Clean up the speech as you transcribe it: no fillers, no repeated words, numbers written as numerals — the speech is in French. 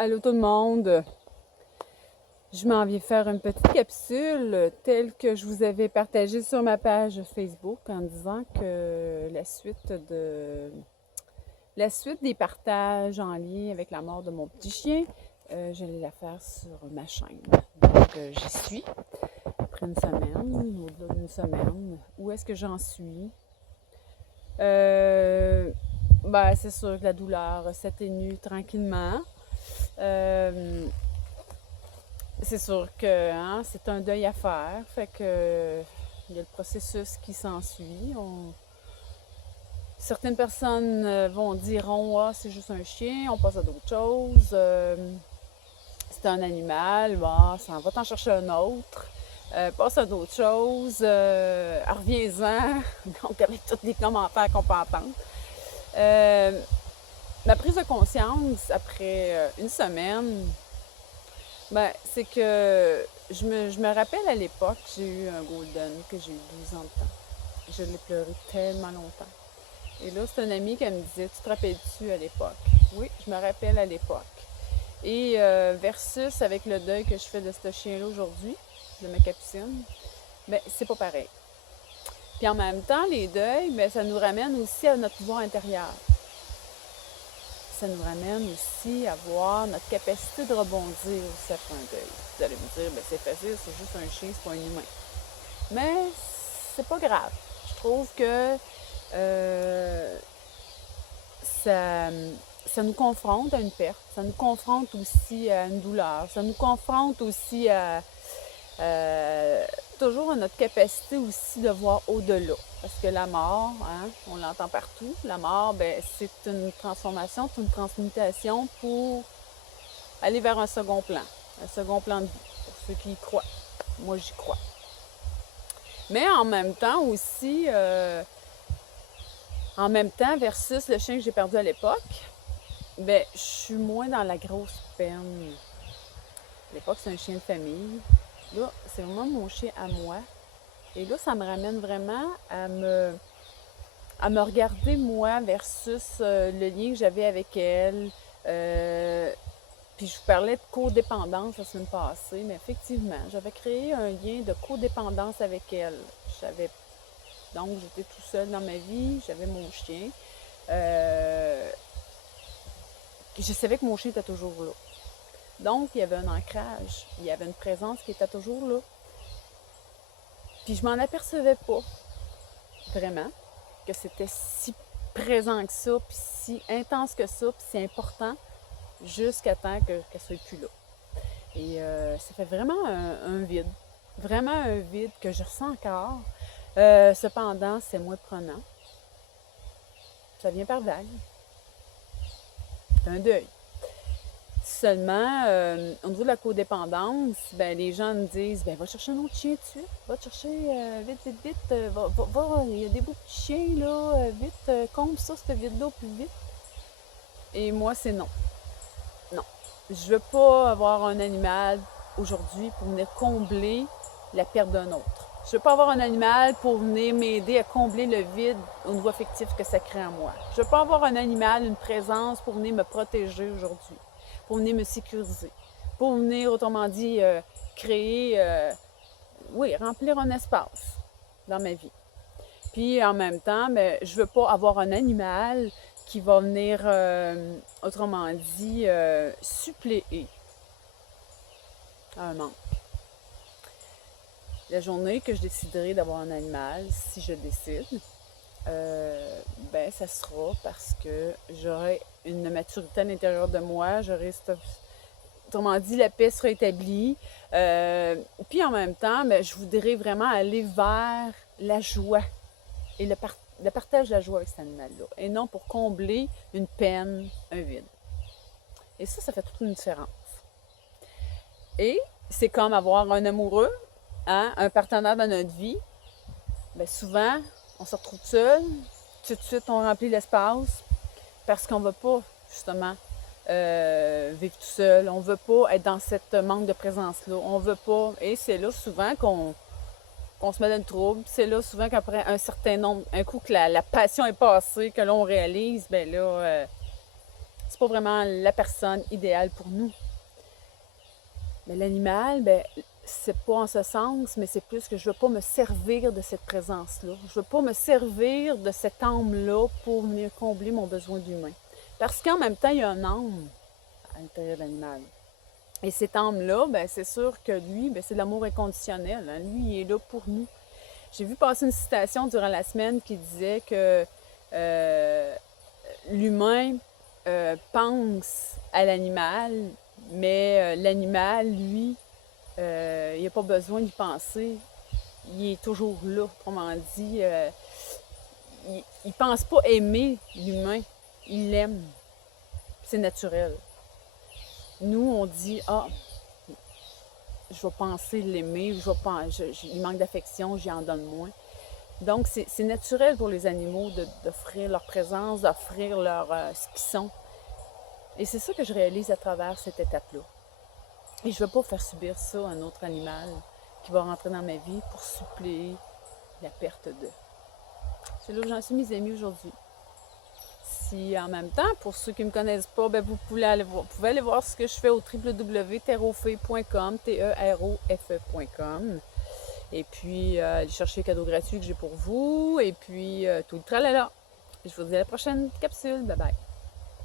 Allô tout le monde, je m'en viens faire une petite capsule telle que je vous avais partagée sur ma page Facebook en disant que la suite des partages en lien avec la mort de mon petit chien, j'allais la faire sur ma chaîne. Donc j'y suis après une semaine, au-delà d'une semaine. Où est-ce que j'en suis? C'est sûr que la douleur s'atténue tranquillement. Euh, c'est sûr que c'est un deuil à faire. Fait que il y a le processus qui s'ensuit. Certaines personnes diront ah, c'est juste un chien, on passe à d'autres choses. C'est un animal, ça va t'en chercher un autre. Passe à d'autres choses. Reviens-en. Donc, avec tous les commentaires qu'on peut entendre. Ma prise de conscience après une semaine, c'est que je me rappelle à l'époque, j'ai eu un Golden que j'ai eu 12 ans de temps. Je l'ai pleuré tellement longtemps. Et là, c'est un ami qui me disait, tu te rappelles-tu à l'époque? Oui, je me rappelle à l'époque. Et versus avec le deuil que je fais de ce chien-là aujourd'hui, de ma capucine, c'est pas pareil. Puis en même temps, les deuils, ça nous ramène aussi à notre pouvoir intérieur. Ça nous ramène aussi à voir notre capacité de rebondir aussi après un deuil. Vous allez me dire, c'est facile, c'est juste un chien, c'est pas un humain. Mais c'est pas grave. Je trouve que ça nous confronte à une perte, ça nous confronte aussi à une douleur, ça nous confronte aussi à toujours à notre capacité aussi de voir au-delà. Parce que la mort, on l'entend partout, la mort, c'est une transformation, c'est une transmutation pour aller vers un second plan de vie, pour ceux qui y croient. Moi, j'y crois. Mais en même temps aussi, versus le chien que j'ai perdu à l'époque, je suis moins dans la grosse peine. À l'époque, c'est un chien de famille. Là, c'est vraiment mon chien à moi. Et là, ça me ramène vraiment à me regarder moi versus le lien que j'avais avec elle. Puis je vous parlais de codépendance la semaine passée, mais effectivement, j'avais créé un lien de codépendance avec elle. Donc, j'étais tout seul dans ma vie, j'avais mon chien. Je savais que mon chien était toujours là. Donc, il y avait un ancrage, il y avait une présence qui était toujours là. Puis je m'en apercevais pas, vraiment, que c'était si présent que ça, puis si intense que ça, puis si important, jusqu'à temps qu'elle soit plus là. Et ça fait vraiment un vide. Vraiment un vide que je ressens encore. Cependant, c'est moins prenant. Ça vient par vague. C'est un deuil. Seulement, au niveau de la codépendance, les gens me disent, va chercher un autre chien tout de suite. Va te chercher vite. Il y a des beaux petits chiens, là. Vite, comble ça, ce vide-là au plus vite. Et moi, c'est non. Non. Je veux pas avoir un animal aujourd'hui pour venir combler la perte d'un autre. Je veux pas avoir un animal pour venir m'aider à combler le vide au niveau affectif que ça crée en moi. Je veux pas avoir un animal, une présence pour venir me protéger aujourd'hui, pour venir me sécuriser, pour venir, autrement dit, créer, remplir un espace dans ma vie. Puis en même temps, je veux pas avoir un animal qui va venir, autrement dit, suppléer à un manque. La journée que je déciderai d'avoir un animal, si je décide, ça sera parce que j'aurai une maturité à l'intérieur de moi, autrement dit, la paix sera établie. Puis en même temps, je voudrais vraiment aller vers la joie et le partage de la joie avec cet animal-là, et non pour combler une peine, un vide. Et ça fait toute une différence. Et c'est comme avoir un amoureux, un partenaire dans notre vie. Souvent, on se retrouve seul, tout de suite on remplit l'espace parce qu'on ne veut pas, justement, vivre tout seul. On ne veut pas être dans cette manque de présence-là. On veut pas. Et c'est là souvent qu'on se met dans le trouble. C'est là souvent qu'après un certain nombre, un coup que la passion est passée, que là on réalise, c'est pas vraiment la personne idéale pour nous. Mais l'animal, ben, c'est pas en ce sens, mais c'est plus que je veux pas me servir de cette présence-là. Je veux pas me servir de cette âme-là pour venir combler mon besoin d'humain. Parce qu'en même temps, il y a un âme à l'intérieur de l'animal. Et cette âme-là, ben, c'est sûr que lui, ben, c'est de l'amour inconditionnel. Hein. Lui, il est là pour nous. J'ai vu passer une citation durant la semaine qui disait que l'humain pense à l'animal, mais l'animal, lui, il n'a pas besoin d'y penser. Il est toujours là, autrement dit. Il ne pense pas aimer l'humain. Il l'aime. C'est naturel. Nous, on dit, ah, je vais penser l'aimer, il manque d'affection, j'y en donne moins. Donc, c'est naturel pour les animaux d'offrir leur présence, d'offrir ce qu'ils sont. Et c'est ça que je réalise à travers cette étape-là. Et je ne veux pas faire subir ça à un autre animal qui va rentrer dans ma vie pour suppléer la perte de. C'est là où j'en suis, mes amis, aujourd'hui. Si en même temps, pour ceux qui ne me connaissent pas, ben, vous pouvez aller voir ce que je fais au www.teroffe.com, Terofe.com. Et puis, aller chercher les cadeaux gratuits que j'ai pour vous. Et puis, tout le tralala. Je vous dis à la prochaine capsule. Bye bye.